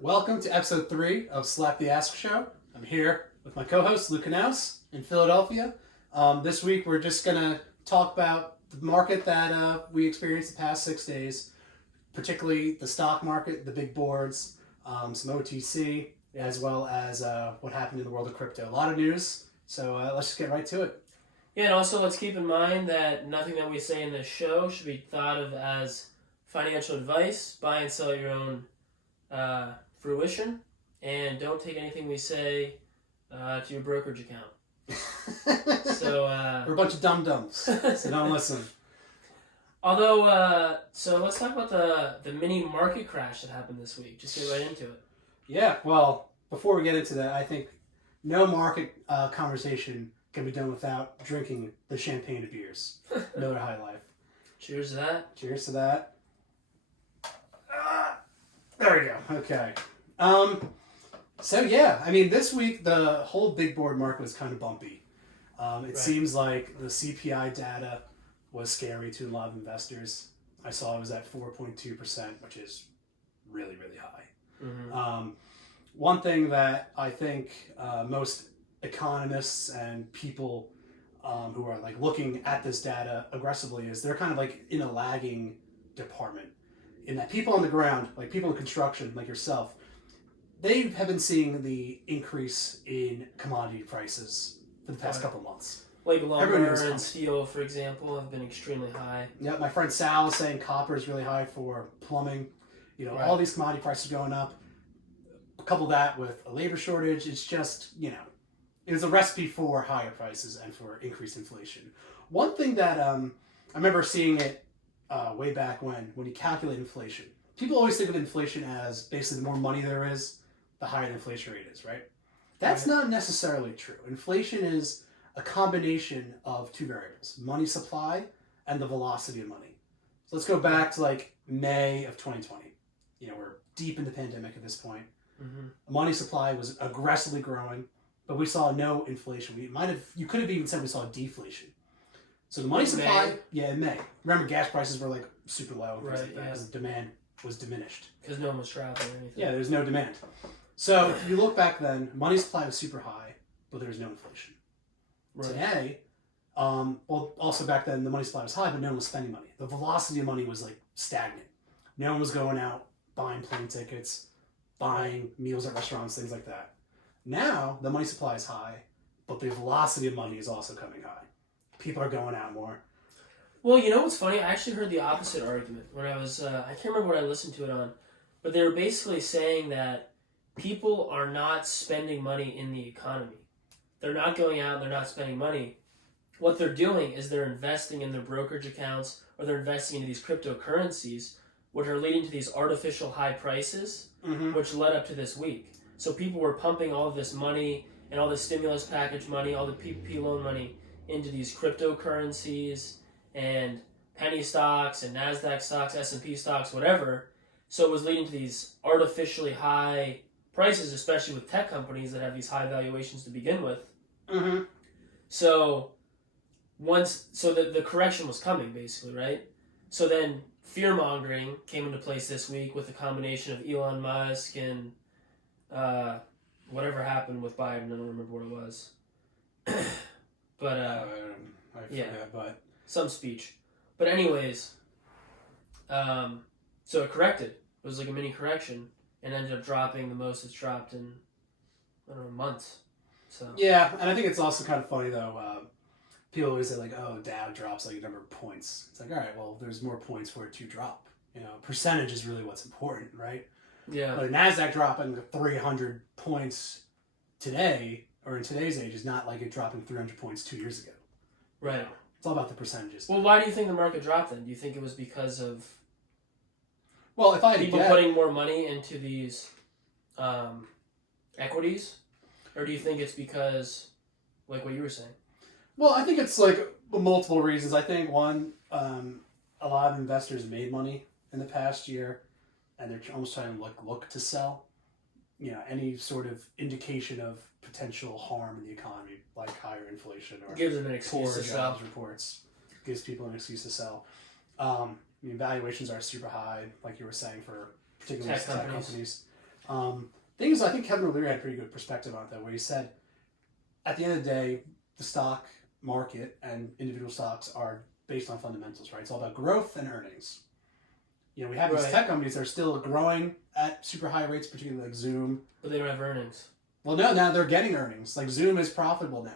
Welcome to episode 3 of Slap the Ask Show. I'm here with my co-host Luke Knaus in Philadelphia. This week we're just going to talk about the market that we experienced the past 6 days, particularly the stock market, the big boards, some OTC, as well as what happened in the world of crypto. A lot of news, so let's just get right to it. Yeah, and also let's keep in mind that nothing that we say in this show should be thought of as financial advice. Buy and sell your own fruition, and don't take anything we say to your brokerage account. So we're a bunch of dum-dums, so don't listen. Although, so let's talk about the mini market crash that happened this week. Just get right into it. Yeah, well, before we get into that, I think no market conversation can be done without drinking the champagne of beers. Miller High Life. Cheers to that. Cheers to that. There we go. Okay. So yeah, I mean, this week the whole big board market was kind of bumpy. It seems like the CPI data was scary to a lot of investors. I saw it was at 4.2%, which is really, really high. Mm-hmm. One thing that I think most economists and people who are like looking at this data aggressively is they're kind of like in a lagging department. In that people on the ground, like people in construction, like yourself, they have been seeing the increase in commodity prices for the past couple months. Like lumber and steel, for example, have been extremely high. Yeah, my friend Sal was saying copper is really high for plumbing. You know, all these commodity prices going up. Couple that with a labor shortage, it's just, you know, it was a recipe for higher prices and for increased inflation. One thing that I remember seeing it way back when you calculate inflation, people always think of inflation as basically the more money there is, the higher the inflation rate is, right? That's not necessarily true. Inflation is a combination of two variables, money supply and the velocity of money. So let's go back to like May of 2020. You know, we're deep in the pandemic at this point. Mm-hmm. Money supply was aggressively growing, but we saw no inflation. You could have even said we saw deflation. So the money supply, in May. Remember, gas prices were like super low because demand was diminished. Because no one was traveling or anything. Yeah, there's no demand. So if you look back then, money supply was super high, but there was no inflation. Right. Today, also back then the money supply was high, but no one was spending money. The velocity of money was like stagnant. No one was going out buying plane tickets, buying meals at restaurants, things like that. Now the money supply is high, but the velocity of money is also coming high. People are going out more. Well, you know what's funny? I actually heard the opposite argument when I was, I can't remember what I listened to it on, but they were basically saying that people are not spending money in the economy. They're not going out, they're not spending money. What they're doing is they're investing in their brokerage accounts or they're investing into these cryptocurrencies, which are leading to these artificial high prices, which led up to this week. So people were pumping all of this money and all the stimulus package money, all the PPP loan money into these cryptocurrencies and penny stocks and NASDAQ stocks, S&P stocks, whatever. So it was leading to these artificially high prices, especially with tech companies that have these high valuations to begin with. Mm-hmm. So the correction was coming, basically, right? So then fear-mongering came into place this week with a combination of Elon Musk and whatever happened with Biden. I don't remember what it was. But I forget, but some speech. But anyways, so it corrected. It was like a mini correction and ended up dropping the most it's dropped in, I don't know, months. So yeah, and I think it's also kind of funny though. People always say like, "Oh, Dow drops like a number of points." It's like, all right, well, there's more points for it to drop. You know, percentage is really what's important, right? Yeah. But Nasdaq dropping 300 points today, or in today's age, is not like it dropping 300 points 2 years ago. Right. You know, it's all about the percentages. Well, why do you think the market dropped then? Do you think it was because of if I had people putting more money into these equities, or do you think it's because, like what you were saying? Well, I think it's like multiple reasons. I think one, a lot of investors made money in the past year, and they're almost trying to look to sell. You know, any sort of indication of potential harm in the economy, like higher inflation or gives them an excuse to sell. Jobs reports, gives people an excuse to sell. I mean, valuations are super high, like you were saying, for particularly tech companies. Things I think Kevin O'Leary had a pretty good perspective on it, though, where he said, at the end of the day, the stock market and individual stocks are based on fundamentals, right? It's all about growth and earnings. You know, we have these Right. tech companies that are still growing at super high rates, particularly like Zoom. But they don't have earnings. Well, no, now they're getting earnings. Like Zoom is profitable now.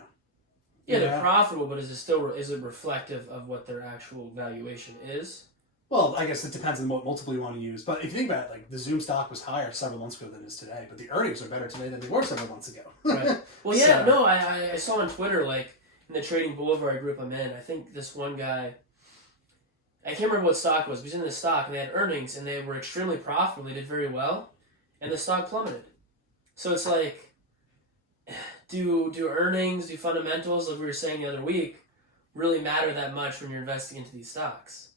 Yeah, You they're know? profitable, but is it reflective of what their actual valuation is? Well, I guess it depends on what multiple you want to use. But if you think about it, like the Zoom stock was higher several months ago than it is today, but the earnings are better today than they were several months ago. Right. Well, yeah, So- no, I saw on Twitter, like, in the Trading Boulevard group I'm in, I think this one guy, I can't remember what stock it was, but he was in this stock, and they had earnings, and they were extremely profitable, they did very well, and the stock plummeted. So it's like, do earnings, do fundamentals, like we were saying the other week, really matter that much when you're investing into these stocks?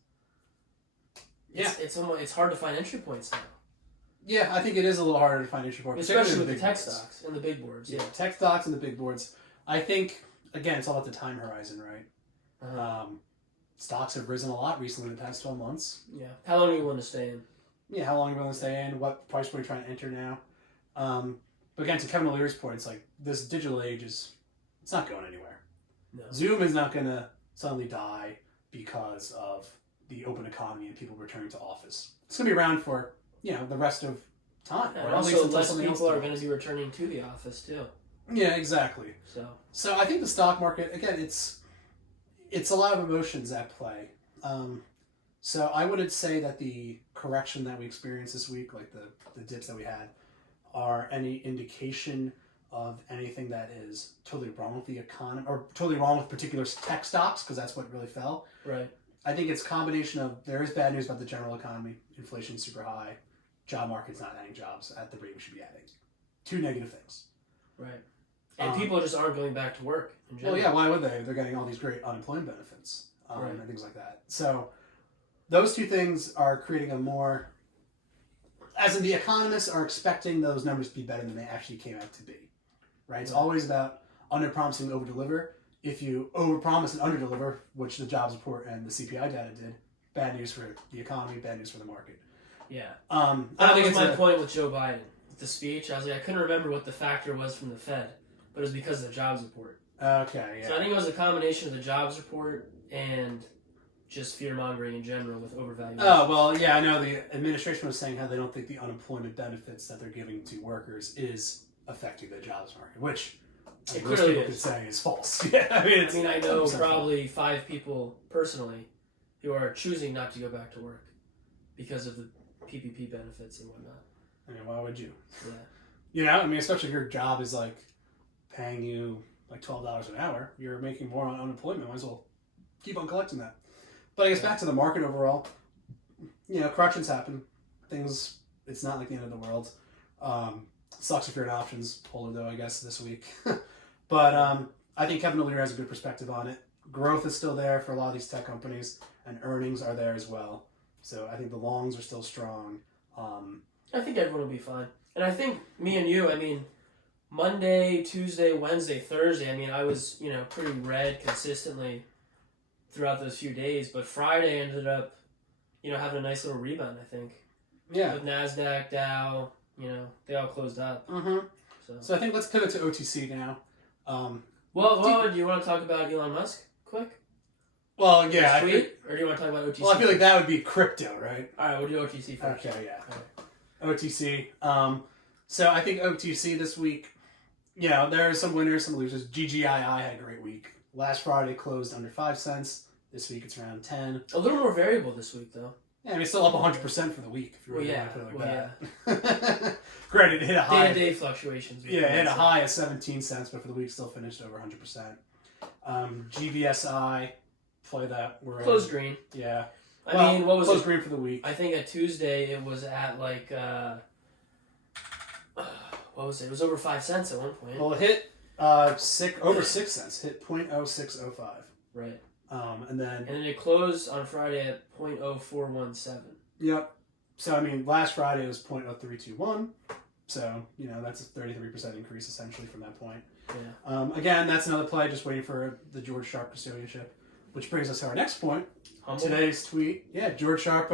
It's hard to find entry points now. Yeah, I think it is a little harder to find entry points, Especially with particularly the tech big boards. stocks and the big boards. Yeah, tech stocks and the big boards. I think, again, it's all about the time horizon, right? Uh-huh. Stocks have risen a lot recently in the past 12 months. Yeah. How long do you want to stay in? Yeah, how long are you willing to stay in? What price point are you trying to enter now? But again, to Kevin O'Leary's point, it's like this digital age it's not going anywhere. No. Zoom is not going to suddenly die because of the open economy and people returning to office. It's going to be around for, the rest of time. And or at least also, until less something else people are going develops. to be returning to the office, too. Yeah, exactly. So I think the stock market, again, it's a lot of emotions at play. So I wouldn't say that the correction that we experienced this week, like the dips that we had, are any indication of anything that is totally wrong with the economy or totally wrong with particular tech stocks, because that's what really fell. Right. I think it's a combination of there is bad news about the general economy, inflation's super high, job market's not adding jobs at the rate we should be adding. Two negative things. Right. And people just aren't going back to work in general. Well, yeah, why would they? They're getting all these great unemployment benefits Right. and things like that. So those two things are creating a more, as in the economists are expecting those numbers to be better than they actually came out to be, right? It's always about under-promising, over-deliver. If you over-promise and under-deliver, which the jobs report and the CPI data did, bad news for the economy, bad news for the market. Yeah. I don't That think was it's my point with Joe Biden. With the speech, I was like, I couldn't remember what the factor was from the Fed, but it was because of the jobs report. Okay, yeah. So I think it was a combination of the jobs report and just fear-mongering in general with overvaluation. Oh, well, yeah, I know the administration was saying how they don't think the unemployment benefits that they're giving to workers is affecting the jobs market, which It most clearly people is. could say is false. Yeah, I know 100% probably 5 people personally who are choosing not to go back to work because of the PPP benefits and whatnot. I mean, why would you? Yeah. Especially if your job is like paying you like $12 an hour, you're making more on unemployment. Might as well keep on collecting that. But I guess back to the market overall, corrections happen. It's not like the end of the world. Sucks if you're in options holder, though, I guess, this week. But I think Kevin O'Leary has a good perspective on it. Growth is still there for a lot of these tech companies, and earnings are there as well. So I think the longs are still strong. I think everyone will be fine. And I think me and you, Monday, Tuesday, Wednesday, Thursday, I was, pretty red consistently throughout those few days. But Friday ended up, having a nice little rebound, I think. Yeah. With NASDAQ, Dow, they all closed up. Mm-hmm. So I think let's pivot to OTC now. Well, do you want to talk about Elon Musk quick? Well, yeah. His tweet? Or do you want to talk about OTC? Well, I feel like that would be crypto, right? Alright, we'll do OTC first. Okay, yeah. Alright. OTC. So I think OTC this week, there are some winners, some losers. GGII had a great week. Last Friday closed under 5 cents. This week it's around 10. A little more variable this week, though. Yeah, it's still up 100% for the week. If you really want to put it like that. Granted, it hit a high. Day-to-day fluctuations. Yeah, it hit a high of 17 cents, but for the week still finished over 100%. GVSI, play that. We're closed green. Yeah. What was closed it? green for the week? I think at Tuesday it was at like what was it? It was over 5 cents at one point. Well, it hit over 6 cents. Hit 0.0605. Right. And then it closed on Friday at 0.0417. Yep. So last Friday it was 0.0321. So that's a 33% increase essentially from that point. Yeah. Again, that's another play. Just waiting for the George Sharp custodianship, which brings us to our next point. Humble. Today's tweet. Yeah, George Sharp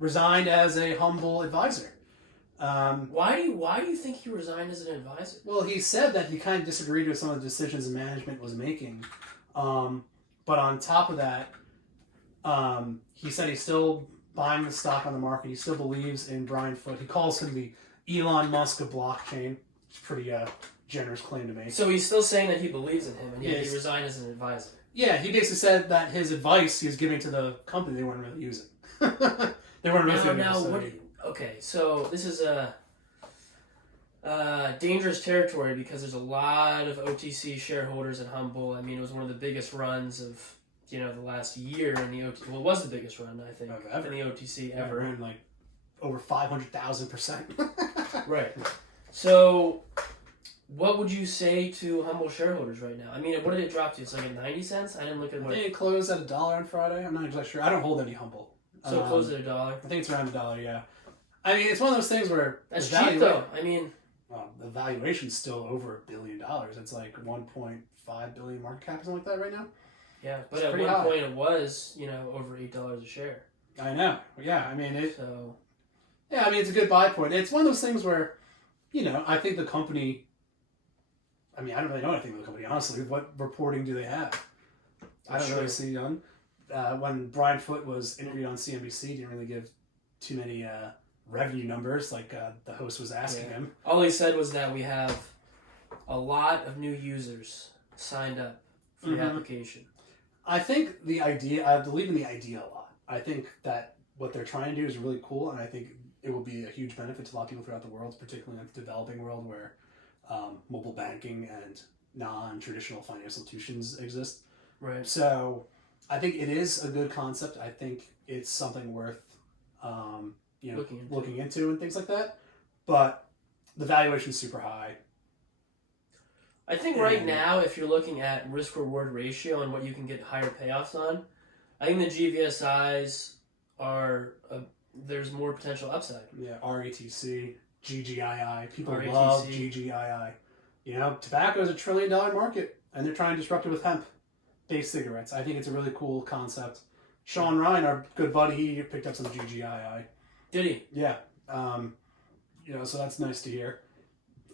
resigned as a humble advisor. Why do you think he resigned as an advisor? Well, he said that he kind of disagreed with some of the decisions management was making. But on top of that, he said he's still buying the stock on the market. He still believes in Brian Foote. He calls him the Elon Musk of blockchain. It's a pretty generous claim to make. So he's still saying that he believes in him, and yet Yes. he resigned as an advisor. Yeah, he basically said that his advice he was giving to the company they weren't really using. They weren't really using. Okay, so this is a dangerous territory because there's a lot of OTC shareholders at Humble. I mean, it was one of the biggest runs of the last year in the OTC. Well, it was the biggest run, I think, Ever. in the OTC Yeah, ever. ran like over 500,000%. Right. So, what would you say to Humble shareholders right now? I mean, what did it drop to? It's like at 90 cents? I didn't look at what. They closed at $1 on Friday. I'm not exactly sure. I don't hold any Humble. So it closed at $1. I think it's around $1, yeah. I mean, it's one of those things where That's the cheap, though. I mean, the valuation's still over $1 billion. It's like 1.5 billion market cap or something like that right now. yeah. But It's at pretty one high. point, it was over $8 a share. I know. Yeah, I mean it. So Yeah, I mean it's a good buy point. It's one of those things where, I think the company. I mean, I don't really know anything about the company honestly. What reporting do they have? I don't really see none. When Brian Foote was interviewed on CNBC, he didn't really give too many revenue numbers like the host was asking him. all he said was that we have a lot of new users signed up for the application. I think I believe in the idea a lot. I think that what they're trying to do is really cool, and I think it will be a huge benefit to a lot of people throughout the world, particularly in the developing world where mobile banking and non-traditional financial institutions exist. Right. So I think it is a good concept. I think it's something worth looking into and things like that. But the valuation is super high. I think right now, if you're looking at risk-reward ratio and what you can get higher payoffs on, I think the GVSIs there's more potential upside. Yeah, RETC, GGII. People RETC. love GGII. Tobacco is $1 trillion market, and they're trying to disrupt it with hemp-based cigarettes. I think it's a really cool concept. Sean Ryan, our good buddy, he picked up some GGII. Did he? Yeah. So that's nice to hear.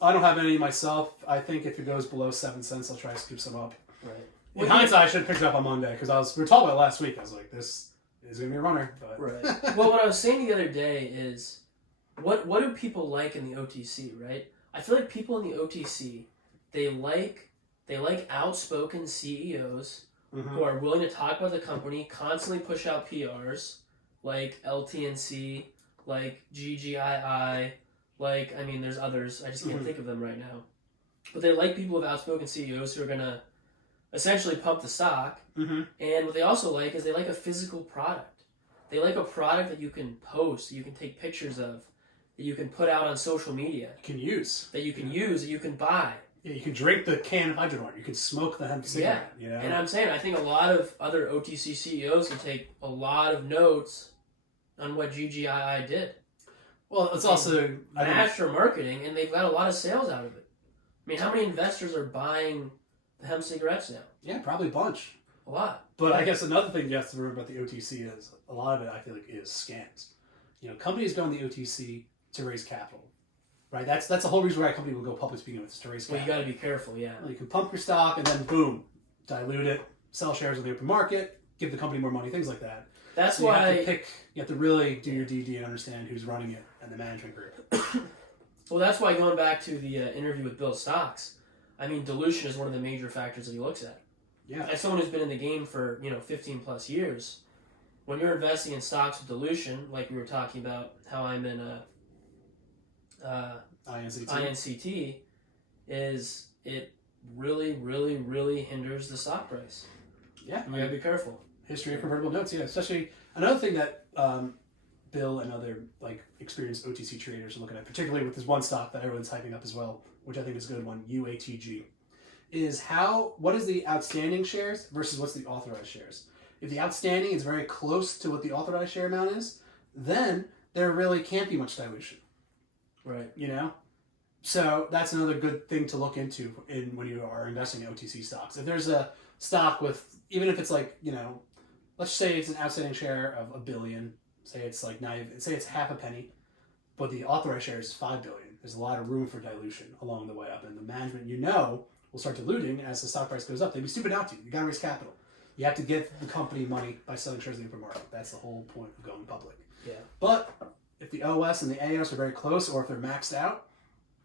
I don't have any myself. I think if it goes below 7 cents, I'll try to scoop some up. Right. In hindsight, I should have picked it up on Monday because we were talking about it last week. I was like, this is going to be a runner. But. Right. Well, what I was saying the other day is, what do people like in the OTC, right? I feel like people in the OTC, they like outspoken CEOs who are willing to talk about the company, constantly push out PRs, like LTNC, like GGII, there's others. I just can't think of them right now. But they like people with outspoken CEOs who are going to essentially pump the stock. Mm-hmm. And what they also like is they like a physical product. They like a product that you can post, that you can take pictures of, that you can put out on social media. You can use. That you can use, that you can buy. Yeah, you can drink the can of hydrogen. You can smoke the hemp cigarette. Yeah. And I'm saying, I think a lot of other OTC CEOs can take a lot of notes on what GGII did. Well, it's also master marketing, and they've got a lot of sales out of it. I mean, how many investors are buying the hemp cigarettes now? Yeah, probably a bunch. A lot. But I guess another thing you have to remember about the OTC is a lot of it, I feel like, is scams. Companies go on the OTC to raise capital, right? That's the whole reason why a company will go public to begin with, is to raise capital. Well, you got to be careful, yeah. You can pump your stock and then boom, dilute it, sell shares on the open market, give the company more money, things like that. That's so why you have to really do your DD and understand who's running it and the management group. Well, that's why going back to the interview with Bill Stocks, I mean, dilution is one of the major factors that he looks at. Yeah. As someone who's been in the game for 15 plus years, when you're investing in stocks with dilution, like we were talking about, how I'm in INCT, is it really, really, really hinders the stock price. Yeah, You gotta be careful. History of convertible notes, yeah. Especially another thing that Bill and other experienced OTC traders are looking at, particularly with this one stock that everyone's hyping up as well, which I think is a good one, UATG, is what is the outstanding shares versus what's the authorized shares. If the outstanding is very close to what the authorized share amount is, then there really can't be much dilution. Right. So that's another good thing to look into when you are investing in OTC stocks. If there's a stock with, even if it's let's say it's an outstanding share of $1 billion, say it's half a penny, but the authorized shares is $5 billion. There's a lot of room for dilution along the way up, and the management, will start diluting as the stock price goes up. They'd be stupid not to. You got to raise capital. You have to get the company money by selling shares in the open market. That's the whole point of going public. Yeah. But if the OS and the AOS are very close, or if they're maxed out,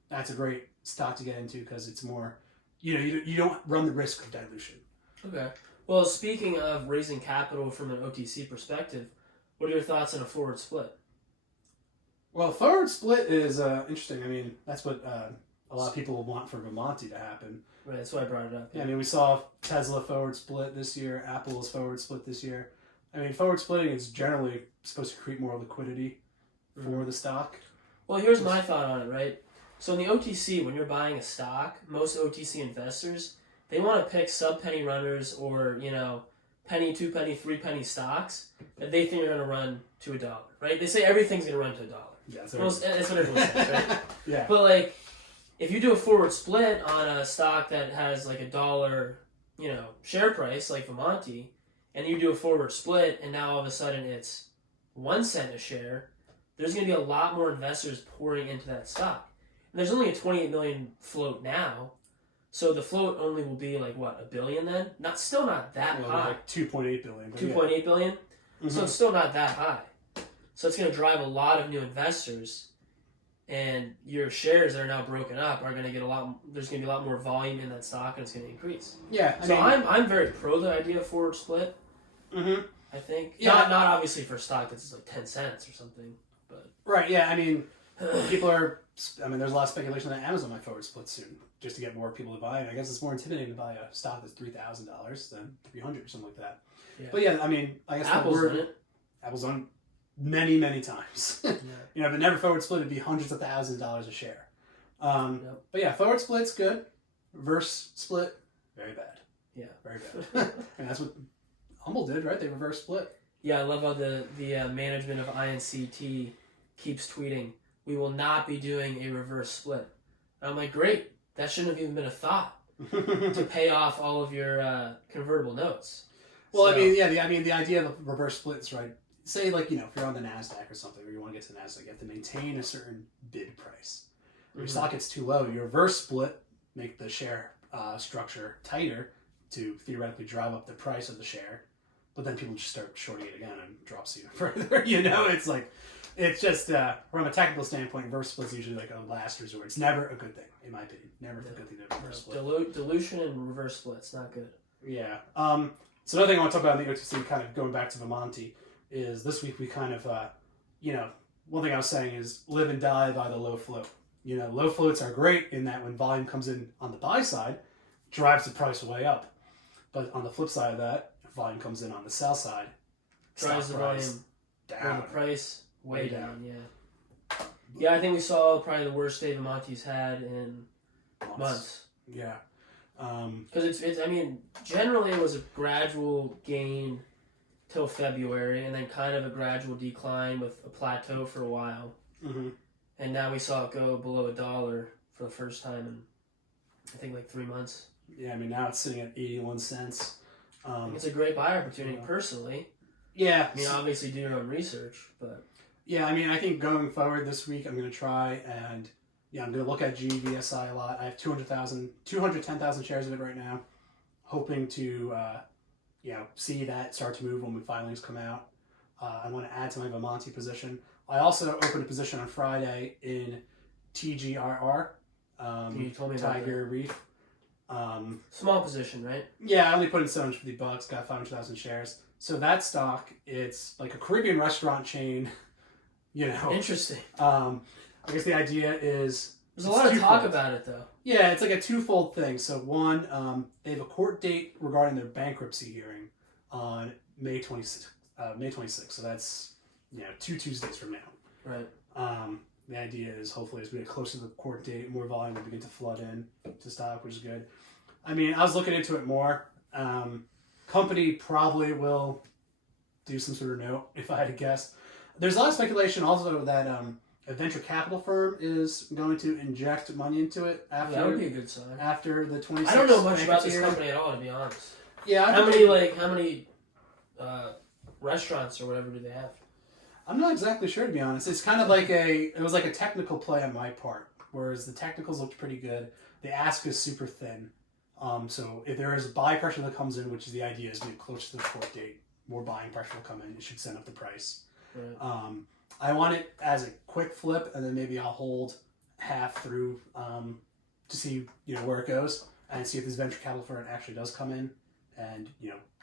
that's a great stock to get into because it's more, you don't run the risk of dilution. Okay. Well, speaking of raising capital from an OTC perspective, what are your thoughts on a forward split? Well, forward split is interesting. I mean, that's what a lot of people want for Vimonti to happen. Right, that's why I brought it up. Yeah, I mean, we saw Tesla forward split this year. Apple's forward split this year. I mean, forward splitting is generally supposed to create more liquidity for the stock. Well, here's my thought on it, right? So in the OTC, when you're buying a stock, most OTC investors, they want to pick sub-penny runners or, penny, 2 penny, 3 penny stocks that they think are going to run to $1, right? They say everything's going to run to $1. Yeah, that's what everyone says, right? Yeah. But, if you do a forward split on a stock that has, $1, share price, like Vimonti, and you do a forward split, and now all of a sudden it's 1 cent a share, there's going to be a lot more investors pouring into that stock. And there's only a 28 million float now, so the float only will be $1 billion then? Still not that high. 2.8 billion. 2.8 billion? Mm-hmm. So it's still not that high. So it's going to drive a lot of new investors, and your shares that are now broken up are going to get there's going to be a lot more volume in that stock, and it's going to increase. Yeah. I'm very pro the idea of forward split. Mm-hmm. I think. Yeah. Not obviously for stock that's 10 cents or something, but. Right, yeah, I mean, there's a lot of speculation that Amazon might forward split soon, just to get more people to buy it. I guess it's more intimidating to buy a stock that's $3,000 than $300 or something like that. Yeah. But yeah, I mean, I guess Apple's on it many, many times. Yeah. If it never forward split, it'd be hundreds of thousands of dollars a share. But yeah, forward split's good. Reverse split, very bad. Yeah. Very bad. And that's what Humble did, right? They reverse split. Yeah, I love how the management of INCT keeps tweeting, "We will not be doing a reverse split." And I'm like, great. That shouldn't have even been a thought to pay off all of your convertible notes. Well, so, the idea of reverse splits, right? Say, if you're on the NASDAQ or something, or you want to get to the NASDAQ, you have to maintain a certain bid price. If your stock gets too low, you reverse split, make the share structure tighter to theoretically drive up the price of the share, but then people just start shorting it again and drops you further. It's just, from a technical standpoint, reverse split's usually a last resort. It's never a good thing, in my opinion. Never a good thing to reverse split. Dilution and reverse split's not good. Yeah. So another thing I want to talk about in the OTC, kind of going back to Vimonti, is this week we kind of, one thing I was saying is live and die by the low float. Low floats are great in that when volume comes in on the buy side, drives the price way up. But on the flip side of that, if volume comes in on the sell side, drives the volume down. The price way down. Yeah. Yeah, I think we saw probably the worst day Vimonti's had in months. Yeah. Because generally it was a gradual gain till February, and then kind of a gradual decline with a plateau for a while. Mm-hmm. And now we saw it go below $1 for the first time in, I think, 3 months. Yeah, now it's sitting at 81 cents. I think it's a great buy opportunity, personally. Yeah. Obviously do your own research, but... Yeah, I think going forward this week, I'm going to try and... Yeah, I'm going to look at GVSI a lot. I have 210,000 shares of it right now. Hoping to... see that start to move when the filings come out. I want to add to my Vimonti position. I also opened a position on Friday in TGRR. You told me Tiger Reef. Small position, right? Yeah, I only put in $750, got 500,000 shares. So that stock, it's like a Caribbean restaurant chain, Interesting. I guess the idea is... There's a lot of talk about it, though. Yeah, it's a twofold thing. So one, they have a court date regarding their bankruptcy hearing on May 26th. So that's 2 Tuesdays from now. Right. The idea is hopefully as we get closer to the court date, more volume will begin to flood in to stock, which is good. I was looking into it more. Company probably will do some sort of note, if I had to guess. There's a lot of speculation also that a venture capital firm is going to inject money into it after. That would be a good sign. After the 26th. I don't know much about this company at all, to be honest. Yeah. How many restaurants or whatever do they have? I'm not exactly sure, to be honest. It's kind of like it was like a technical play on my part, whereas the technicals looked pretty good. The ask is super thin. So if there is a buy pressure that comes in, which is the idea, is being close to the court date, more buying pressure will come in. It should send up the price. Right. I want it as a quick flip, and then maybe I'll hold half through to see where it goes, and see if this venture capital firm actually does come in, and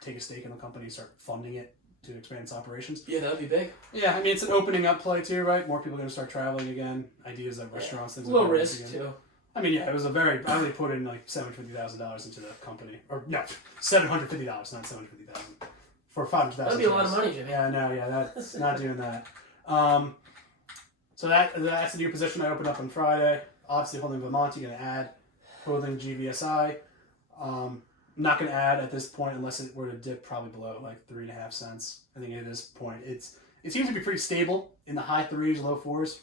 take a stake in the company, start funding it to expand its operations. Yeah, that would be big. Yeah, I mean, it's an opening up play too, right? More people are going to start traveling again. Ideas like restaurants, things a little like that. risk too. I mean, yeah, it was I only put in like $750,000 into the company, or no, $750, not $750,000 for $500,000. That'd be a lot of money, Jimmy. Yeah, no, yeah, that's not doing that. So that's the new position I opened up on Friday. Obviously, holding Vermonti, going to add. Holding GVSI. I'm not going to add at this point unless it were to dip probably below like 3.5 cents. I think at this point it seems to be pretty stable in the high 3s, low 4s.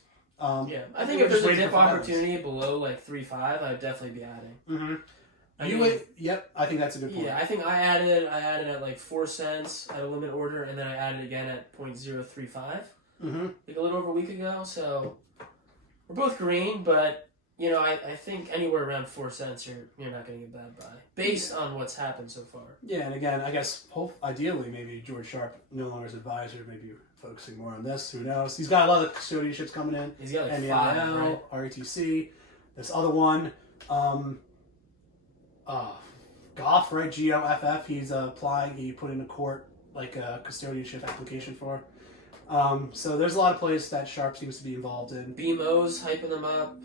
Yeah, I think if there's a dip opportunity below like 3.5, I'd definitely be adding. Mm-hmm. Yep, I think that's a good point. Yeah, I think I added at like 4 cents at a limit order, and then I added again at 0.035. Like a little over a week ago. So we're both green, but I think anywhere around 4 cents, you're not getting a bad buy based on what's happened so far. Yeah, and again, I guess ideally maybe George Sharp no longer as advisor, maybe focusing more on this. Who knows? He's got a lot of custodianships coming in. He's got like NEIL, 5, right? RETC, this other one, Goff, right? GOFF. He's applying. He put in a court like a custodianship application for. So there's a lot of plays that Sharp seems to be involved in. BMO's hyping them up.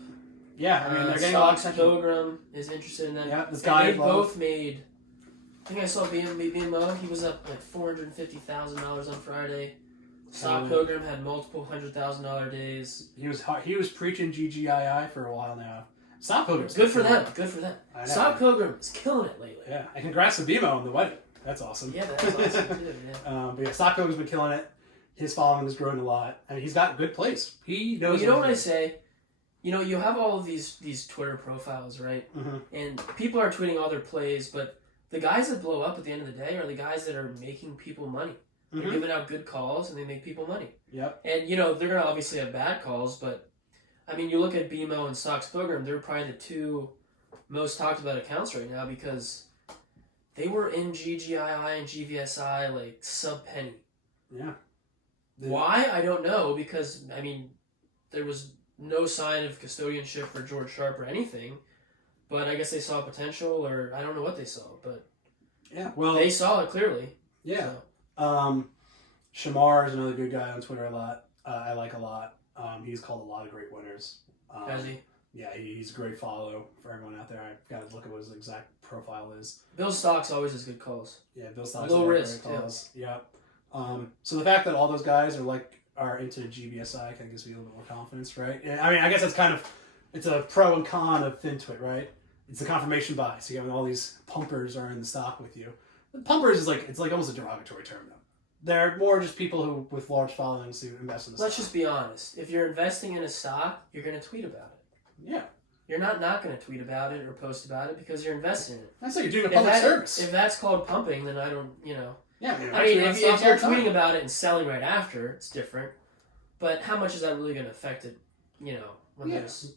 Yeah, I mean they're getting a lot of attention. Pilgrim is interested in them. Yeah, this guy they both made. I think I saw BMO. He was up like $450,000 on Friday. Stock Pilgrim had multiple $100,000 days. He was preaching GGII for a while now. Stock Pilgrim's good for them. Good for them. Stock Pilgrim is killing it lately. Yeah, and congrats to BMO on the wedding. That's awesome. Yeah, that's awesome too. Yeah. But yeah, Stock Pilgrim's been killing it. His following has grown a lot. I mean, he's got good plays. He knows. You know what I say? You have all of these Twitter profiles, right? Mm-hmm. And people are tweeting all their plays, but the guys that blow up at the end of the day are the guys that are making people money. They're giving out good calls, and they make people money. Yep. And, they're going to obviously have bad calls, but, I mean, you look at BMO and Stocks Pilgrim, they're probably the two most talked about accounts right now because they were in GGII and GVSI like sub-penny. Yeah. Why? I don't know, because, I mean, there was no sign of custodianship for George Sharp or anything, but I guess they saw potential, or I don't know what they saw, but yeah, well, they saw it clearly. Yeah. So. Shamar is another good guy on Twitter a lot. I like a lot. He's called a lot of great winners. Has he? Yeah, he's a great follow for everyone out there. I've got to look at what his exact profile is. Bill Stocks always has good calls. Yeah, Bill Stocks low risk great calls. Yeah. So the fact that all those guys are into GBSI kind of gives me a little bit more confidence, right? I mean, I guess it's a pro and con of FinTwit, right? It's a confirmation bias. You have all these pumpers are in the stock with you. But pumpers is it's almost a derogatory term though. They're more just people who with large followings who invest in the stock. Let's just be honest. If you're investing in a stock, you're going to tweet about it. Yeah. You're not going to tweet about it or post about it because you're investing in it. That's like you're doing a public service. If that's called pumping, then I don't, Yeah. I mean, if you're tweeting about it and selling right after, it's different. But how much is that really going to affect it, when there's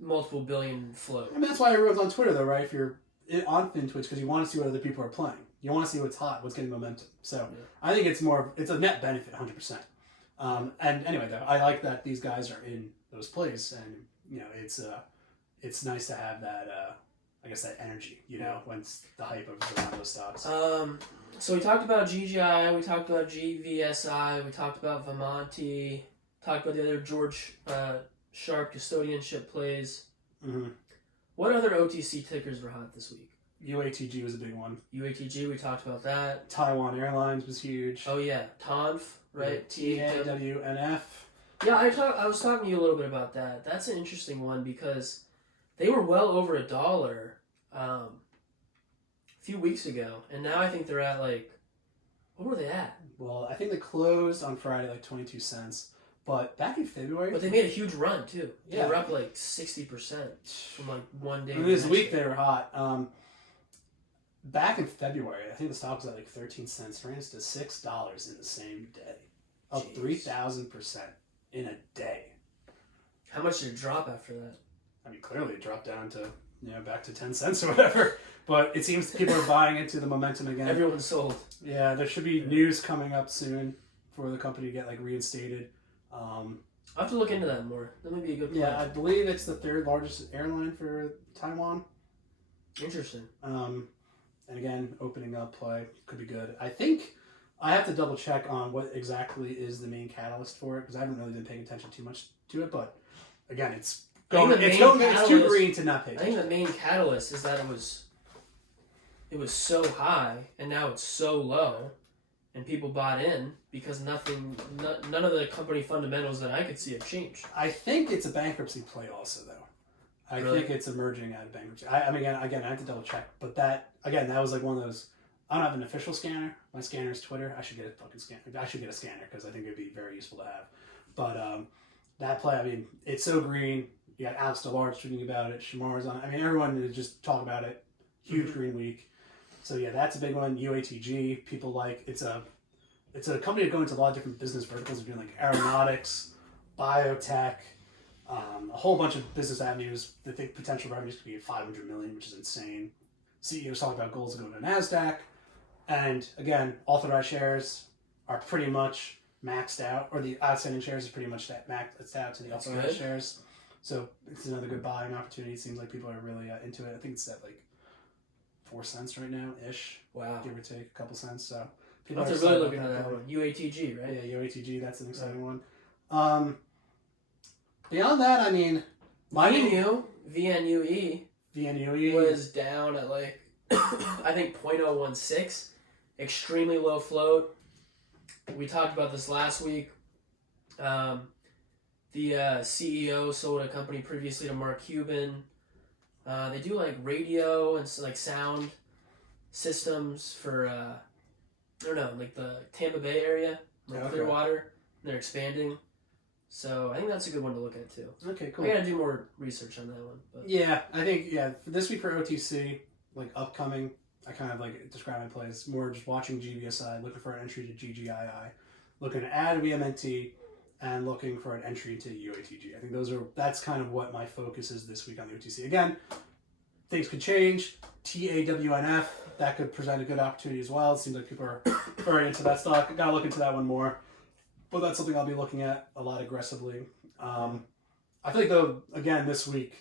multiple billion flow? I mean, that's why everyone's on Twitter, though, right? If you're on FinTwitch, because you want to see what other people are playing. You want to see what's hot, what's getting momentum. So I think it's a net benefit, 100%. And anyway, though, I like that these guys are in those plays, and it's nice to have that. I guess that energy, when the hype of around those stocks. So we talked about GGI, we talked about GVSI, we talked about Vermonti, talked about the other George Sharp custodianship plays. Mm-hmm. What other OTC tickers were hot this week? UATG was a big one. UATG, we talked about that. Taiwan Airlines was huge. Oh yeah, TANF, right? TAWNF. Yeah, I was talking to you a little bit about that. That's an interesting one because they were well over $1 a few weeks ago, and now I think they're at what were they at? Well, I think they closed on Friday 22 cents, but back in February. But they made a huge run too. Yeah. They were up 60% from one day. And this week they were hot. Back in February, I think the stock was at 13 cents, ran to $6 in the same day. up Jeez. 3,000% in a day. How much did it drop after that? I mean, clearly it dropped down to, back to 10 cents or whatever. But it seems people are buying into the momentum again. Everyone's sold. Yeah, there should be news coming up soon for the company to get reinstated. I'll have to look into that more. That might be a good plan. Yeah, I believe it's the third largest airline for Taiwan. Interesting. And again, opening up could be good. I think I have to double check on what exactly is the main catalyst for it because I haven't really been paying attention too much to it. But again, it's too green to not pay attention. I think the main catalyst is that it was so high and now it's so low, and people bought in because none of the company fundamentals that I could see have changed. I think it's a bankruptcy play also, though. I think it's emerging out of bankruptcy. I mean, again, I have to double check, but that was one of those. I don't have an official scanner. My scanner is Twitter. I should get a fucking scanner. I should get a scanner because I think it'd be very useful to have. But that play, I mean, it's so green. You got Alex DeLarge tweeting about it. Shamar's on. I mean, everyone is just talking about it. Huge green week. So yeah, that's a big one. UATG. People it's a company that go into a lot of different business verticals. They're doing aeronautics, biotech. A whole bunch of business avenues. They think potential revenues could be at $500 million, which is insane. CEOs talk about goals to go to NASDAQ. And again, authorized shares are pretty much maxed out, or the outstanding shares is pretty much maxed out to the authorized shares. So it's another good buying opportunity. It seems like people are really into it. I think it's at 4 cents right now ish. Wow. Give or take a couple cents. So people are really looking at that one. UATG, right? Yeah, UATG. That's an exciting one. Beyond that, I mean, VNUE was down at I think 0.016, extremely low float. We talked about this last week. The CEO sold a company previously to Mark Cuban. They do radio and sound systems for I don't know, the Tampa Bay area, Clearwater. They're expanding. So I think that's a good one to look at too. Okay, cool. I gotta do more research on that one. But. Yeah, I think for this week for OTC, upcoming, I kind of describe my plays more just watching GBSI, looking for an entry to GGII, looking to add VMNT, and looking for an entry into UATG. I think that's kind of what my focus is this week on the OTC. Again, things could change. TAWNF, that could present a good opportunity as well. It seems like people are very into that stock. Gotta look into that one more. But that's something I'll be looking at a lot aggressively. I feel like, though, again, this week,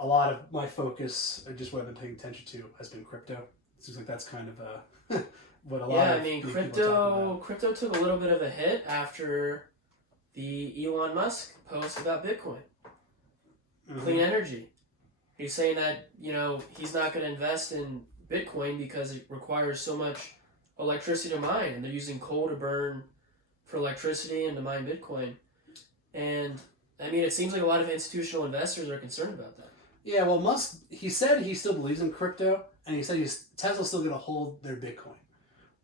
a lot of my focus, or just what I've been paying attention to, has been crypto. It seems like that's kind of what a lot of people are talking about. Crypto took a little bit of a hit after the Elon Musk post about Bitcoin. Clean energy. He's saying that, he's not going to invest in Bitcoin because it requires so much electricity to mine, and they're using coal to burn for electricity and to mine Bitcoin. And I mean, it seems like a lot of institutional investors are concerned about that. Yeah, well, Musk, he said he still believes in crypto, and he said Tesla's still going to hold their Bitcoin,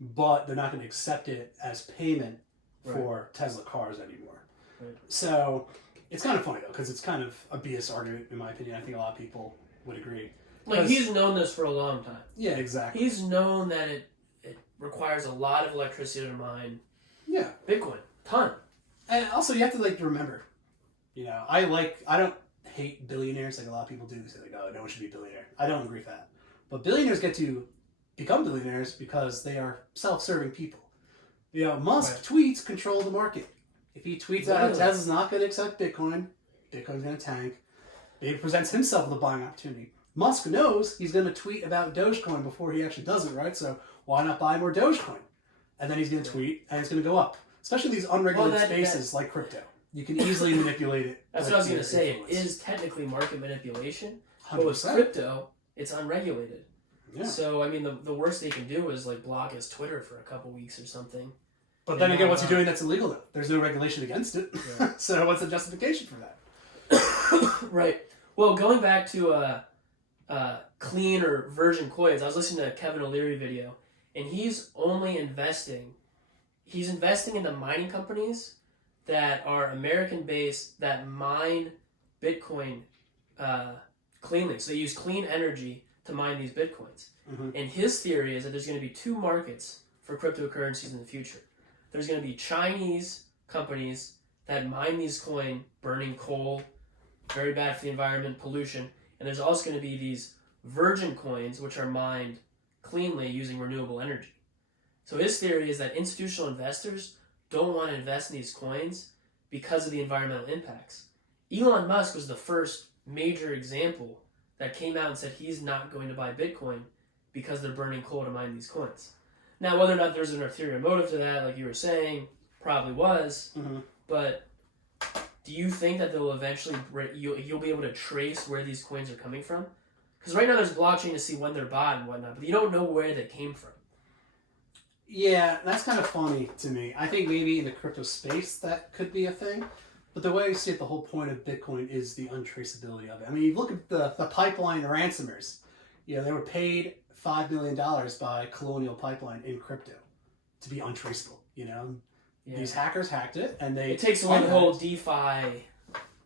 but they're not going to accept it as payment for Tesla cars anymore. Right. So it's kind of funny, though, because it's kind of a BS argument, in my opinion. I think a lot of people would agree. He's known this for a long time. Yeah, exactly. He's known that it requires a lot of electricity to mine Bitcoin. Ton. And also, you have to, remember, I don't hate billionaires like a lot of people do. They say, oh, no one should be a billionaire. I don't agree with that. But billionaires get to become billionaires because they are self-serving people. Musk tweets control the market. If he tweets out Tesla's not going to accept Bitcoin, Bitcoin's going to tank, he presents himself with a buying opportunity. Musk knows he's going to tweet about Dogecoin before he actually does it, right? So why not buy more Dogecoin? And then he's going to tweet, and it's going to go up. Especially these unregulated spaces like crypto. You can easily manipulate it. That's what I was going to say. It is technically market manipulation. 100%. But with crypto, it's unregulated. Yeah. So, I mean, the worst they can do is block his Twitter for a couple weeks or something. But then again, what's he doing that's illegal, though? There's no regulation against it. Yeah. So what's the justification for that? Right. Well, going back to clean or virgin coins, I was listening to a Kevin O'Leary video, and he's investing into mining companies that are American-based that mine Bitcoin cleanly. So they use clean energy to mine these Bitcoins. Mm-hmm. And his theory is that there's going to be two markets for cryptocurrencies in the future. there's going to be Chinese companies that mine these coin, burning coal, very bad for the environment, pollution, and there's also going to be these virgin coins which are mined cleanly using renewable energy. So his theory is that institutional investors don't want to invest in these coins because of the environmental impacts. Elon Musk was the first major example that came out and said he's not going to buy Bitcoin because they're burning coal to mine these coins. Now, whether or not there's an ulterior motive to that, like you were saying, probably was, but do you think that they'll eventually, you'll be able to trace where these coins are coming from? Because right now there's blockchain to see when they're bought and whatnot, but you don't know where they came from. Yeah, that's kind of funny to me. I think maybe in the crypto space that could be a thing. But the way I see it, the whole point of Bitcoin is the untraceability of it. I mean, you look at the pipeline ransomers. You know, they were paid $5 million by Colonial Pipeline in crypto to be untraceable. You know, these hackers hacked it, and it takes away the whole DeFi.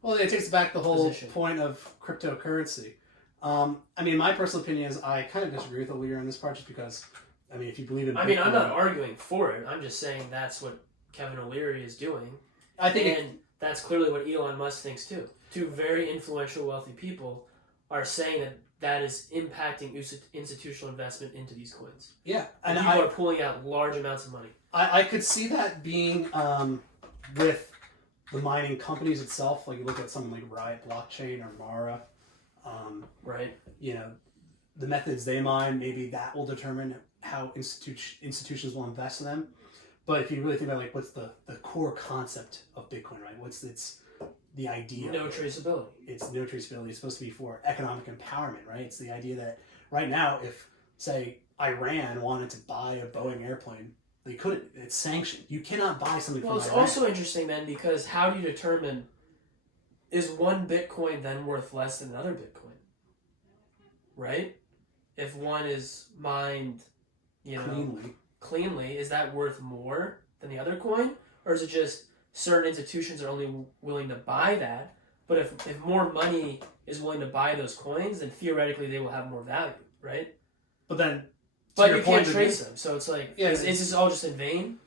Well, it takes back the whole position. Point of cryptocurrency. I mean, my personal opinion is I kind of disagree with O'Leary on this part, just because, I mean, if you believe in Bitcoin, I mean, I'm not arguing for it. I'm just saying that's what Kevin O'Leary is doing. I think, and that's clearly what Elon Musk thinks too. Two very influential, wealthy people are saying that that is impacting institutional investment into these coins. Yeah, and people are pulling out large amounts of money. I could see that being with the mining companies itself. Like you look at something like Riot Blockchain or Mara. Right. You know, the methods they mine, maybe that will determine how institutions will invest in them. But if you really think about like what's the core concept of Bitcoin, right? What's the idea? No traceability. It's no traceability. It's supposed to be for economic empowerment, right? It's the idea that right now, if say Iran wanted to buy a Boeing airplane, they couldn't. It's sanctioned. You cannot buy something from Iran. Well, it's also interesting then because how do you determine is one Bitcoin then worth less than another Bitcoin? Right? If one is mined, cleanly, is that worth more than the other coin? Or is it just certain institutions are only willing to buy that, but if more money is willing to buy those coins, then theoretically they will have more value, right? But you can't trace them, so it's like, is this all just in vain?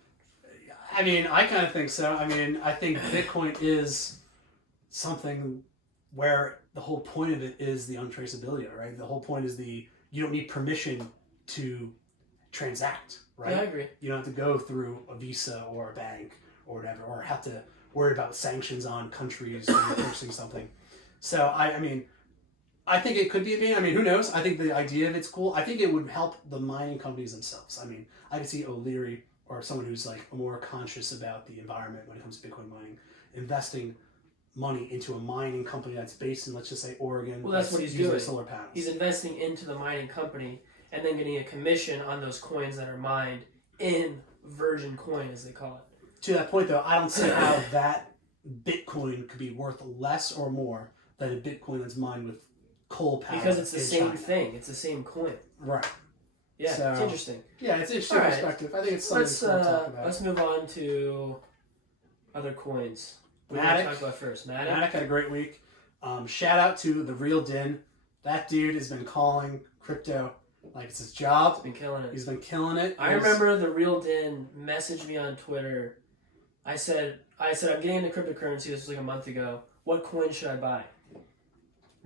I mean, I kind of think so. I mean, I think Bitcoin is something where the whole point of it is the untraceability, right? The whole point is you don't need permission to transact, right? Yeah, I agree. You don't have to go through a Visa or a bank or whatever, or have to worry about sanctions on countries or purchasing something. So, I mean, I think it could be a thing. I mean, who knows? I think the idea of it's cool. I think it would help the mining companies themselves. I mean, I could see O'Leary or someone who's like more conscious about the environment when it comes to Bitcoin mining, investing money into a mining company that's based in, let's just say, Oregon. Well, that's what he's doing. Solar panels. He's investing into the mining company and then getting a commission on those coins that are mined in virgin coin, as they call it. To that point, though, I don't see how that Bitcoin could be worth less or more than a Bitcoin that's mined with coal power. Because it's the same thing. It's the same coin. Right. Yeah, so, it's interesting. Yeah, it's interesting perspective. I think it's something to talk about. Let's move on to other coins. What do you want to talk about first? Matic had a great week. Shout out to The Real Din. That dude has been calling crypto like it's his job. He's been killing it. He's been killing it. I remember The Real Din messaged me on Twitter. I said I'm getting into cryptocurrency. This was like a month ago. What coin should I buy?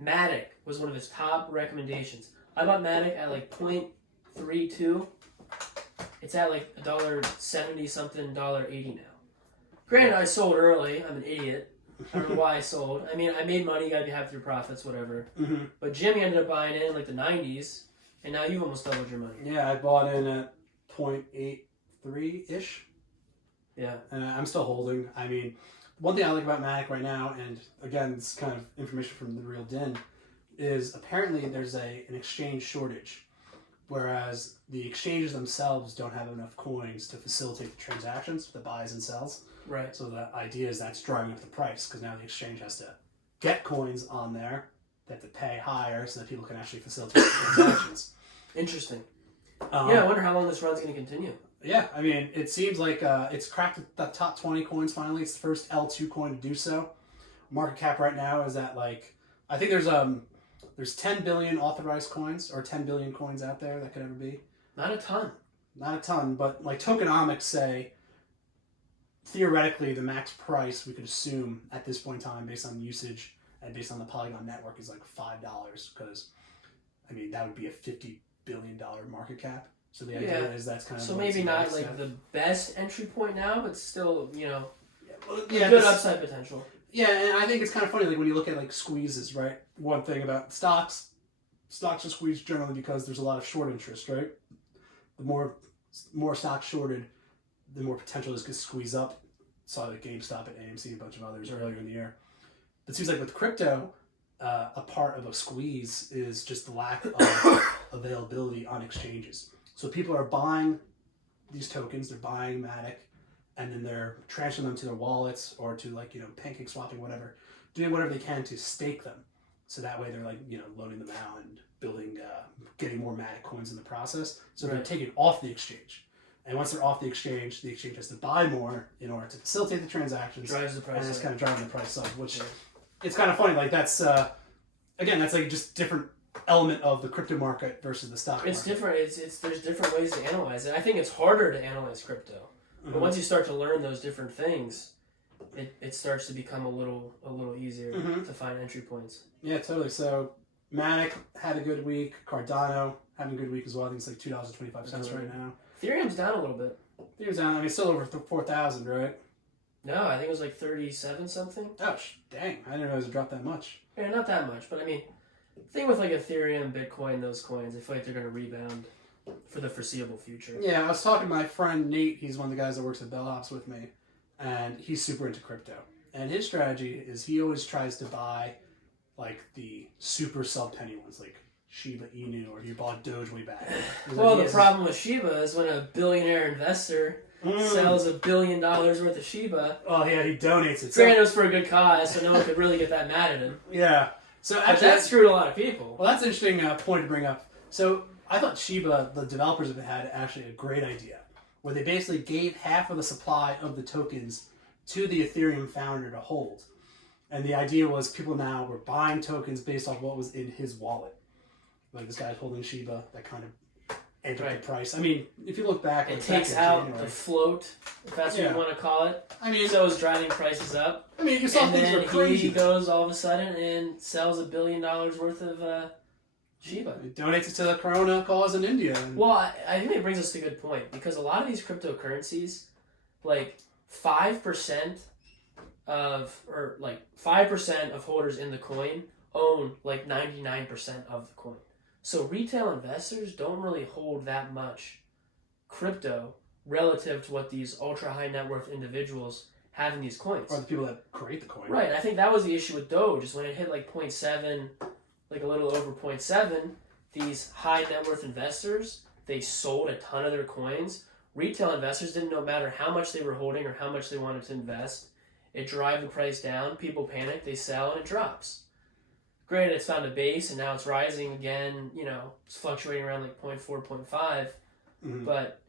Matic was one of his top recommendations. I bought Matic at like 0.32. It's at like $1.70 something, $1.80 now. Granted, I sold early. I'm an idiot. I don't know why I sold. I mean, I made money. You gotta be happy with your profits, whatever. Mm-hmm. But Jimmy ended up buying it in like the 90s, and now you've almost doubled your money. Yeah, I bought in at 0.83-ish. Yeah. And I'm still holding. I mean, one thing I like about Matic right now, and again, it's kind of information from The Real Din, is apparently there's an exchange shortage, whereas the exchanges themselves don't have enough coins to facilitate the transactions, the buys and sells. Right. So the idea is that's driving up the price, because now the exchange has to get coins on there, they have to pay higher so that people can actually facilitate the transactions. Interesting. Yeah, I wonder how long this run's going to continue. Yeah, I mean, it seems like it's cracked the top 20 coins finally. It's the first L2 coin to do so. Market cap right now is at like, I think there's 10 billion authorized coins, or 10 billion coins out there that could ever be. Not a ton. Not a ton, but like tokenomics say theoretically, the max price we could assume at this point in time, based on usage and based on the Polygon network, is like $5. Because, I mean, that would be a $50 billion market cap. So the idea is that's kind of so maybe not like the best entry point now, but still, good upside potential. Yeah, and I think it's kind of funny, like when you look at like squeezes, right? One thing about stocks are squeezed generally because there's a lot of short interest, right? The more stocks shorted, the more potential is to squeeze up. Saw like GameStop and AMC, a bunch of others earlier in the year. It seems like with crypto, a part of a squeeze is just the lack of availability on exchanges. So people are buying these tokens, they're buying Matic, and then they're transferring them to their wallets or to pancake swapping, whatever, doing whatever they can to stake them. So that way they're loading them out and building, getting more Matic coins in the process. So they're taking off the exchange. And once they're off the exchange has to buy more in order to facilitate the transactions. Drives the price up. And it's kind of driving the price up, which it's kind of funny. Like that's, again, that's like just different element of the crypto market versus the stock market. It's different. There's different ways to analyze it. I think it's harder to analyze crypto. But once you start to learn those different things, it starts to become a little easier to find entry points. Yeah, totally. So Matic had a good week. Cardano having a good week as well. I think it's like $2.25 right now. Ethereum's down a little bit. Ethereum's down. I mean, still over 4,000, right? No, I think it was like 37 something. Oh, dang! I didn't realize it dropped that much. Yeah, not that much, but I mean, the thing with like Ethereum, Bitcoin, those coins, I feel like they're going to rebound for the foreseeable future. Yeah, I was talking to my friend Nate. He's one of the guys that works at Bellhops with me, and he's super into crypto. And his strategy is he always tries to buy like the super sub-penny ones, like Shiba Inu, or he bought Doge way back. Well, the problem with Shiba is when a billionaire investor sells $1 billion worth of Shiba. Oh yeah, he donates it. Granted, it was for a good cause, so no one could really get that mad at him. Yeah. So but actually, that screwed a lot of people. Well, that's an interesting point to bring up. So I thought Shiba, the developers of it, had actually a great idea, where they basically gave half of the supply of the tokens to the Ethereum founder to hold. And the idea was people now were buying tokens based on what was in his wallet. Like this guy's holding Shiba, that kind of entered the price. I mean, if you look back, it takes out the float, if that's what you want to call it. I mean, so it's driving prices up. I mean, you saw and things then were crazy. He goes all of a sudden and sells $1 billion worth of Shiba. It donates it to the Corona cause in India. Well, I think it brings us to a good point, because a lot of these cryptocurrencies, like 5% of holders in the coin own like 99% of the coin. So retail investors don't really hold that much crypto relative to what these ultra high net worth individuals have in these coins. Or the people that create the coin. Right. I think that was the issue with Doge, is when it hit like 0.7, like a little over 0.7, these high net worth investors, they sold a ton of their coins. Retail investors didn't, no matter how much they were holding or how much they wanted to invest, it drive the price down, people panic, they sell, and it drops. Granted, it's found a base, and now it's rising again, it's fluctuating around like 0.4, 0.5, but,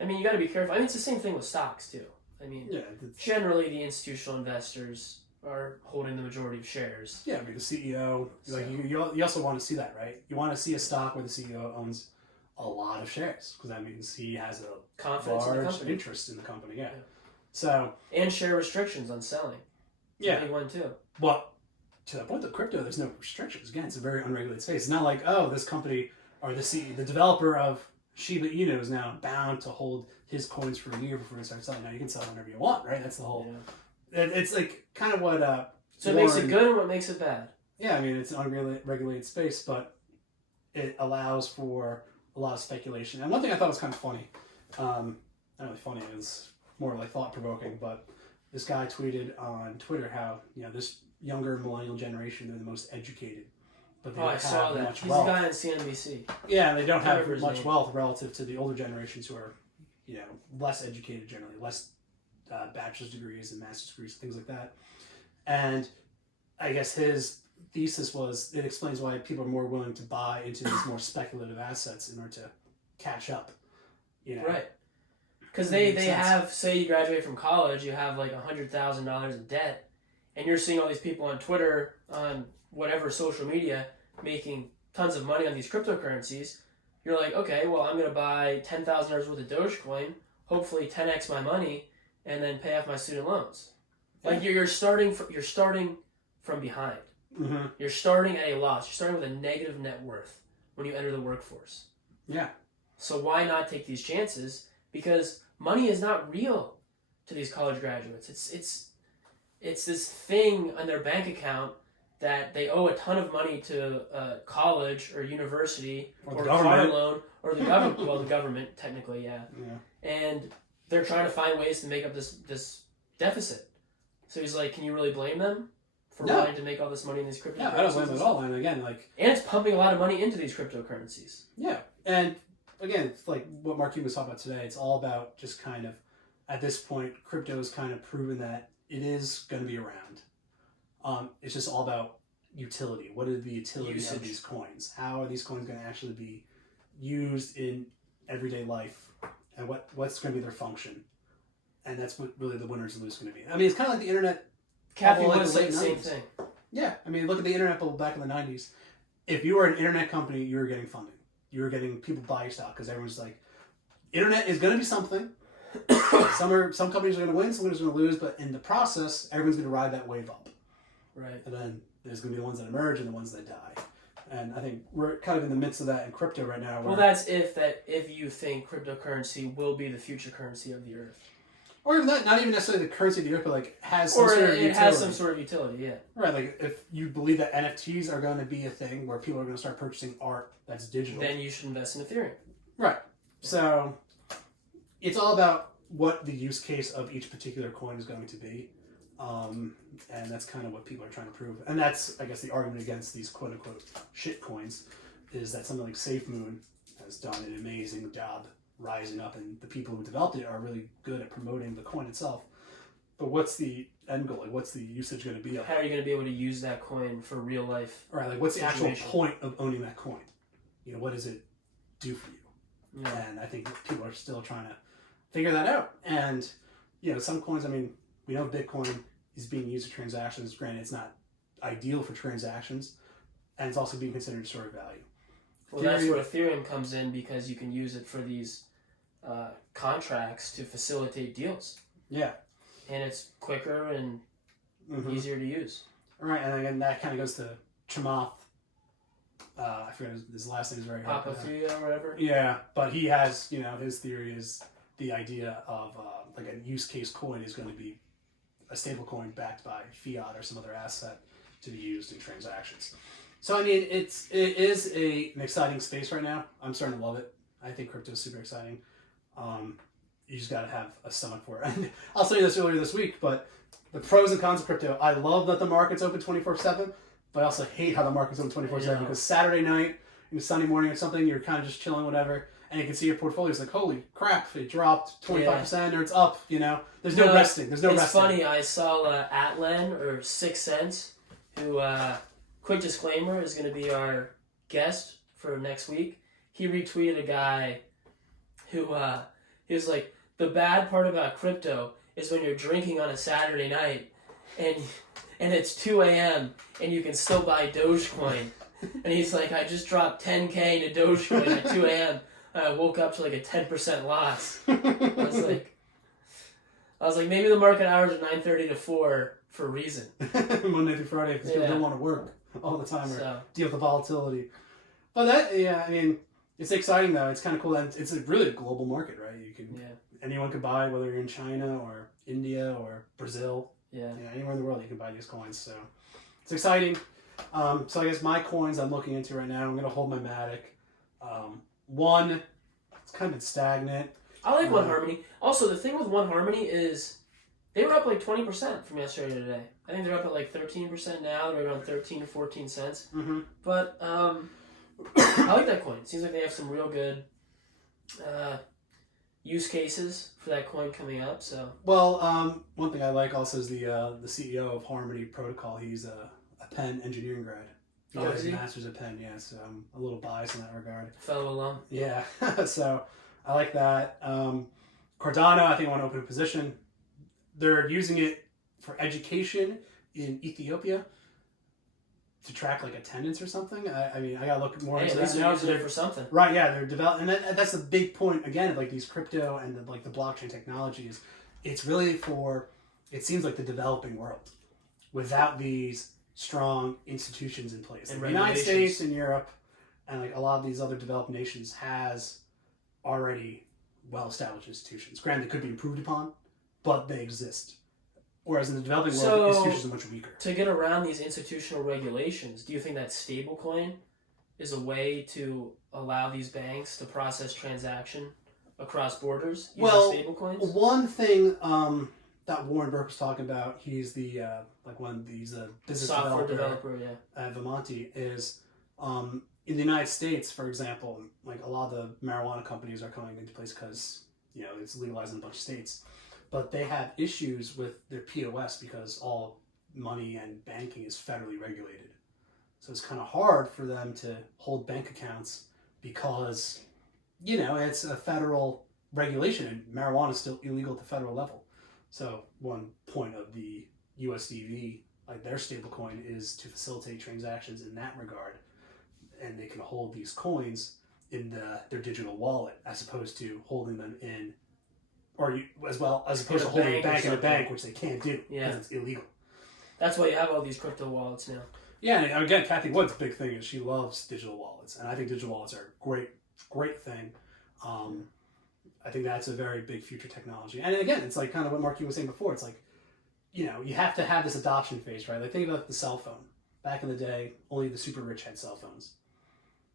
I mean, you got to be careful. I mean, it's the same thing with stocks, too. I mean, generally the institutional investors are holding the majority of shares. Yeah, I mean, the CEO, like you also want to see that, right? You want to see a stock where the CEO owns a lot of shares, because that means he has a confidence in the company. Interest in the company, yeah. So, and share restrictions on selling. Yeah. Big one too. But to the point of crypto, there's no restrictions. Again, it's a very unregulated space. It's not like, oh, this company or the developer of Shiba Inu is now bound to hold his coins for a year before they start selling. Now you can sell whenever you want, right? That's the whole. Yeah. It's like kind of what. So it makes it good, and what makes it bad? Yeah, I mean it's an unregulated space, but it allows for a lot of speculation. And one thing I thought was kind of funny, not really funny, it was more like thought provoking, but this guy tweeted on Twitter how this younger millennial generation, they're the most educated, but they don't have much wealth. He's a guy on CNBC. Yeah, they don't have much wealth relative to the older generations who are, less educated generally, less bachelor's degrees and master's degrees, things like that. And I guess his thesis was it explains why people are more willing to buy into these more speculative assets in order to catch up. Right. Because they have, say you graduate from college, you have like $100,000 in debt, and you're seeing all these people on Twitter, on whatever social media, making tons of money on these cryptocurrencies. You're like, okay, well, I'm going to buy $10,000 worth of Dogecoin, hopefully 10x my money, and then pay off my student loans. Like you're starting from behind. Mm-hmm. You're starting at a loss. You're starting with a negative net worth when you enter the workforce. Yeah. So why not take these chances? Because money is not real to these college graduates. It's this thing on their bank account that they owe a ton of money to college or university or a car loan or the government. Well, the government technically, yeah. And they're trying to find ways to make up this deficit. So he's like, can you really blame them for wanting to make all this money in these cryptocurrencies? Yeah, I don't blame them at all. And again, like, and it's pumping a lot of money into these cryptocurrencies. Yeah, and again, it's like what Marquis was talking about today. It's all about just kind of, at this point, crypto has kind of proven that it is going to be around. It's just all about utility. What is the utility of these coins? How are these coins going to actually be used in everyday life? And what's going to be their function? And that's what really the winners and losers going to be. I mean, it's kind of like the internet. Kathy like Wood said the same 90s. thing. Yeah, I mean, look at the internet bubble back in the 90s. If you were an internet company, you were getting funding. You were getting people buy your stock because everyone's like, internet is going to be something. Some companies are going to win, some companies are going to lose, but in the process, everyone's going to ride that wave up. Right. And then there's going to be the ones that emerge and the ones that die. And I think we're kind of in the midst of that in crypto right now. Well, that's if you think cryptocurrency will be the future currency of the earth. Or even that, not even necessarily the currency of the earth, but like has some sort of utility. It has some sort of utility, yeah. Right, like if you believe that NFTs are going to be a thing where people are going to start purchasing art that's digital, then you should invest in Ethereum. Right. So it's all about what the use case of each particular coin is going to be. And that's kind of what people are trying to prove. And that's, I guess, the argument against these quote-unquote shit coins is that something like SafeMoon has done an amazing job rising up, and the people who developed it are really good at promoting the coin itself. But what's the end goal? Like, what's the usage going to be of it? How are you going to be able to use that coin for real life? Right, like what's the actual point of owning that coin? You know, what does it do for you? Yeah. And I think people are still trying to figure that out. And, you know, some coins, I mean, we know Bitcoin is being used for transactions. Granted, it's not ideal for transactions, and it's also being considered a store of value. Well, that's where Ethereum comes in, because you can use it for these contracts to facilitate deals. Yeah. And it's quicker and easier to use. Right, and again, that kind of goes to Chamath. I forget his last name is very hard. Papathuya or whatever. Yeah, but he has, you know, his theory is the idea of like a use case coin is going to be a stable coin backed by fiat or some other asset to be used in transactions. So I mean, it is an exciting space right now. I'm starting to love it. I think crypto is super exciting. You just got to have a stomach for it. And I'll tell you this earlier this week, but the pros and cons of crypto. I love that the market's open 24/7, but I also hate how the market's open 24/7 because Saturday night, Sunday morning or something, you're kind of just chilling, whatever, and you can see your portfolio is like, holy crap, it dropped 25% or it's up. You know, there's no resting. There's no resting. It's funny. I saw Atlan or 6 Cents, who quick disclaimer is going to be our guest for next week. He retweeted a guy who he was like, the bad part about crypto is when you're drinking on a Saturday night and it's 2 a.m. and you can still buy Dogecoin. And he's like, I just dropped 10K into Dogecoin at 2 a.m. I woke up to like a 10% loss. I was like, maybe the market hours are 9:30 to 4 for a reason. Monday through Friday, because people don't want to work all the time or deal with the volatility. But I mean, it's exciting though. It's kind of cool. And it's really a global market, right? You can anyone can buy, whether you're in China or India or Brazil. Yeah, anywhere in the world you can buy these coins. So it's exciting. So I guess my coins I'm looking into right now, I'm going to hold my Matic. One, it's kind of been stagnant. I like One Harmony. Also, the thing with One Harmony is they were up like 20% from yesterday to today. I think they're up at like 13% now. They're around 13 to 14 cents. Mm-hmm. But I like that coin. It seems like they have some real good use cases for that coin coming up. So one thing I like also is the CEO of Harmony Protocol. He's a Penn engineering grad. He got his master's at Penn, yeah, so I'm a little biased in that regard. Fellow alum. Yeah, so I like that. Cardano, I think I want to open a position. They're using it for education in Ethiopia to track like attendance or something. I mean, I gotta look more into that now. Using it for something. Right, yeah, they're developing, and that's the big point again of like these crypto and the blockchain technologies. it's really for, it seems like the developing world without these strong institutions in place. And Like the United regulations. States and Europe and like a lot of these other developed nations has already well-established institutions. Granted, they could be improved upon, but they exist. Whereas in the developing world, So- institutions are much weaker. To get around these institutional regulations, do you think that stablecoin is a way to allow these banks to process transaction across borders using Well, stablecoins? one thing that Warren Burke was talking about, he's the he's a business Software developer developer, yeah. at Vimonti, is in the United States, for example, like a lot of the marijuana companies are coming into place because it's legalized in a bunch of states, but they have issues with their POS because all money and banking is federally regulated. So it's kind of hard for them to hold bank accounts because it's a federal regulation and marijuana is still illegal at the federal level. So one point of the USDV, like their stablecoin, is to facilitate transactions in that regard, and they can hold these coins in their digital wallet as opposed to holding them in, as opposed to holding it back in a bank, which they can't do because it's illegal. That's why you have all these crypto wallets now. Yeah, and again, Kathy Wood's big thing is she loves digital wallets, and I think digital wallets are a great thing. I think that's a very big future technology. And again, it's like kind of what Mark was saying before. It's like, you have to have this adoption phase, right? Like think about the cell phone. Back in the day, only the super rich had cell phones.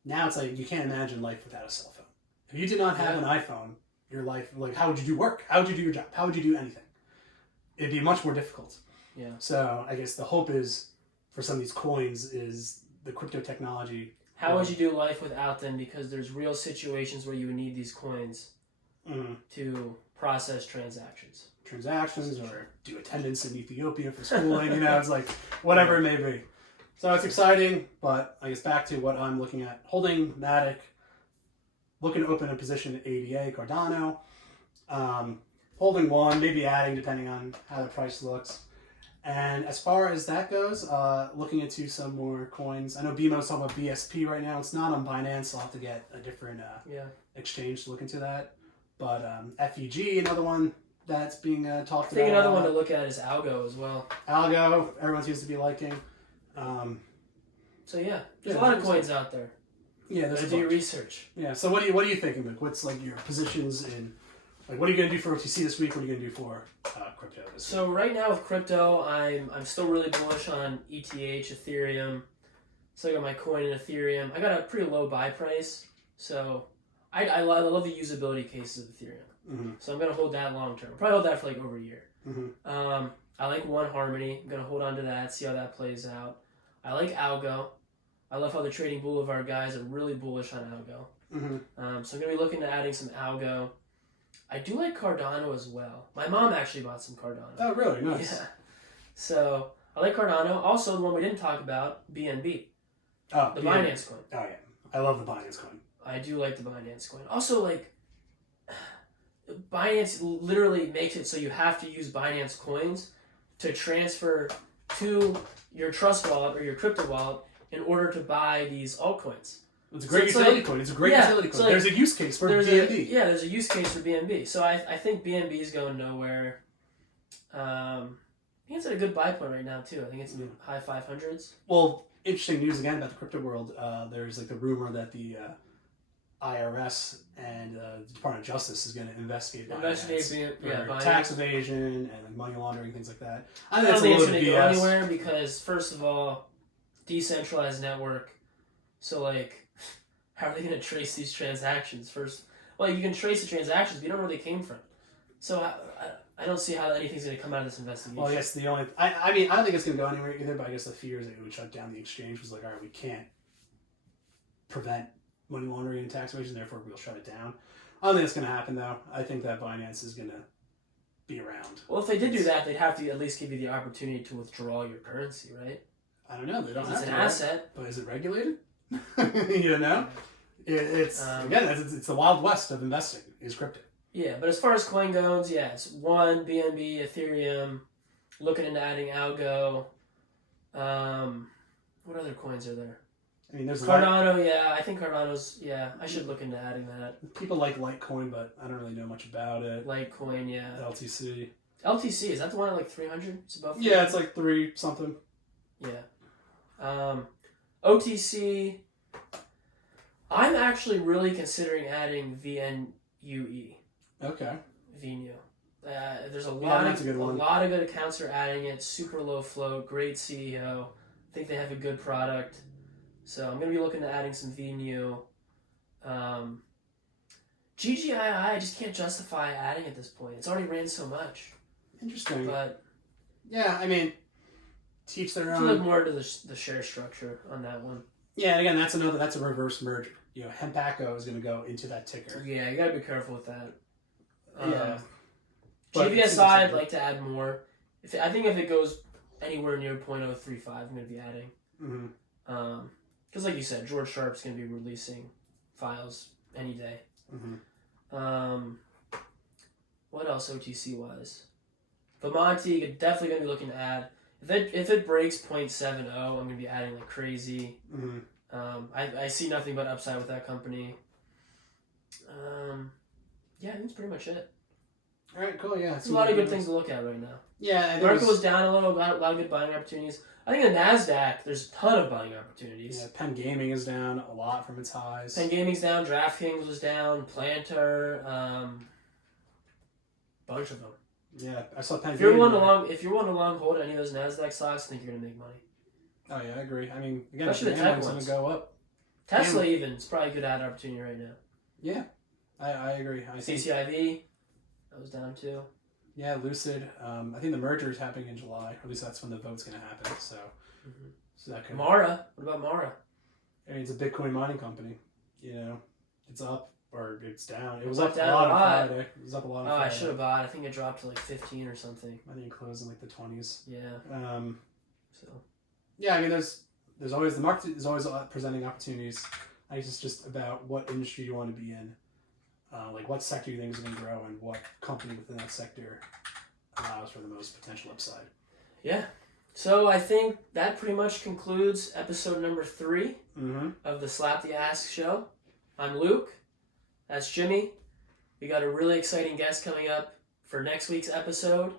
Now it's like you can't imagine life without a cell phone. If you did not have an iPhone, your life, like how would you do work? How would you do your job? How would you do anything? It'd be much more difficult. Yeah. So I guess the hope is for some of these coins is the crypto technology. How would you do life without them? Because there's real situations where you would need these coins to process transactions. Or do attendance in Ethiopia for schooling. It's like whatever it may be. So it's exciting, but I guess back to what I'm looking at. Holding Matic, looking to open a position at ADA, Cardano. Holding one, maybe adding depending on how the price looks. And as far as that goes, looking into some more coins. I know BMO's talking about BSP right now. It's not on Binance, so I'll have to get a different exchange to look into that. But FEG, another one that's being talked about. I think another one to look at is Algo as well. Algo, everyone seems to be liking. So yeah, there's a lot of coins out there. Yeah, there's do your research. Yeah. So what are you thinking, Luke? What's like your positions in? Like, what are you going to do for OTC this week? What are you going to do for crypto this week? So right now with crypto, I'm still really bullish on ETH, Ethereum. So I got my coin in Ethereum. I got a pretty low buy price, so I love the usability cases of Ethereum. Mm-hmm. So I'm gonna hold that long term. Probably hold that for like over a year. Mm-hmm. I like One Harmony. I'm gonna hold on to that, see how that plays out. I like Algo. I love how the Trading Boulevard guys are really bullish on Algo. Mm-hmm. So I'm gonna be looking to adding some Algo. I do like Cardano as well. My mom actually bought some Cardano. Oh, really? Nice. Yeah. So I like Cardano. Also, the one we didn't talk about, BNB. Oh, the Binance coin. Oh, yeah. I love the Binance coin. I do like the Binance coin. Also, like, Binance literally makes it so you have to use Binance coins to transfer to your Trust wallet or your crypto wallet in order to buy these altcoins. It's a great utility coin. It's a great utility coin. There's a use case for BNB. There's a use case for BNB. So I think BNB is going nowhere. I think it's at a good buy point right now, too. I think it's in the high 500s. Well, interesting news again about the crypto world. There's like the rumor that the IRS and the Department of Justice is going to investigate Binance tax evasion and like money laundering, things like that. I don't think it's going to go anywhere because, first of all, decentralized network. So, like, how are they going to trace these transactions? First, well, you can trace the transactions, but you don't know where they came from. So, I don't see how anything's going to come out of this investigation. Well, I guess the only... I mean, I don't think it's going to go anywhere either, but I guess the fear is that it would shut down the exchange was like, all right, we can't prevent money laundering and tax evasion, therefore we'll shut it down. I don't think it's going to happen, though. I think that Binance is going to be around. Well, if they did do that, they'd have to at least give you the opportunity to withdraw your currency, right? I don't know. They don't have it's an asset. But is it regulated? You know? It's again, it's the Wild West of investing, is crypto. Yeah, but as far as coin goes, yeah, it's One, BNB, Ethereum, looking into adding Algo. What other coins are there? I mean, there's Cardano, yeah. I think Cardano's, yeah. I should look into adding that. people like Litecoin, but I don't really know much about it. Litecoin, yeah. LTC. LTC, is that the one at like 300? It's above 300? Yeah, it's like 3 something. Yeah. OTC, I'm actually really considering adding VNUE. Okay. VNU. There's a that's a good one. lot of good accounts are adding it. Super low float, great CEO. I think they have a good product. So I'm going to be looking at adding some VNU. GGII, I just can't justify adding at this point. It's already ran so much. Interesting. But yeah, I mean, teach their if own. you look more into the share structure on that one. Yeah, and again, that's a reverse merger. You know, Hempaco is going to go into that ticker. Yeah, you got to be careful with that. Yeah. GVSI, I'd like to add more. I think if it goes anywhere near 0.035, I'm going to be adding. Mm-hmm. Because like you said, George Sharp's going to be releasing files any day. Mm-hmm. What else OTC-wise? Vimonti, definitely going to be looking to add. If it breaks 0.70, I'm going to be adding like crazy. Mm-hmm. I see nothing but upside with that company. Yeah, I think that's pretty much it. All right, cool. Yeah, There's a lot of good things to look at right now. Yeah, America was down a little, a lot of good buying opportunities. I think the NASDAQ, there's a ton of buying opportunities. Yeah, Penn Gaming is down a lot from its highs. Penn Gaming's down, DraftKings was down, Planter, bunch of them. Yeah, I saw Penn If you're Gaming. if you're one to long hold any of those NASDAQ stocks, I think you're gonna make money. Oh yeah, I agree. I mean, again, Especially the tech Amazon's ones. gonna go up. Tesla even, it's probably a good ad opportunity right now. Yeah, I agree. I think. CCIV, that was down too. Yeah, Lucid. I think the merger is happening in July. Or at least that's when the vote's gonna happen. So, so that could. Mara, what about Mara? I mean, it's a Bitcoin mining company. You know, it's up or it's down. It was It's up down a lot a on lot. Friday. It was up a lot on Oh, I Friday. should have bought. I think it dropped to like 15 or something. I think it closed in like the 20s. Yeah. So. Yeah, I mean, there's always the market is always presenting opportunities. I guess it's just about what industry you want to be in, like what sector you think is going to grow, and what company within that sector allows for the most potential upside. Yeah. So I think that pretty much concludes episode number 3 of the Slap the Ask show. I'm Luke. That's Jimmy. We got a really exciting guest coming up for next week's episode.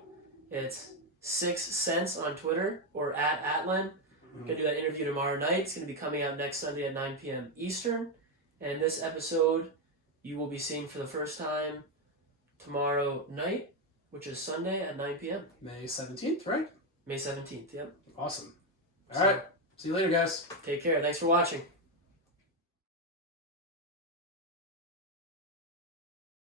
It's 6 Cents on Twitter or at Atlan. We're going to do that interview tomorrow night. It's going to be coming out next Sunday at 9 p.m. Eastern. And in this episode, you will be seeing for the first time tomorrow night, which is Sunday at 9 p.m. May 17th, right? May 17th, yep. Awesome. All right. See you later, guys. Take care. Thanks for watching.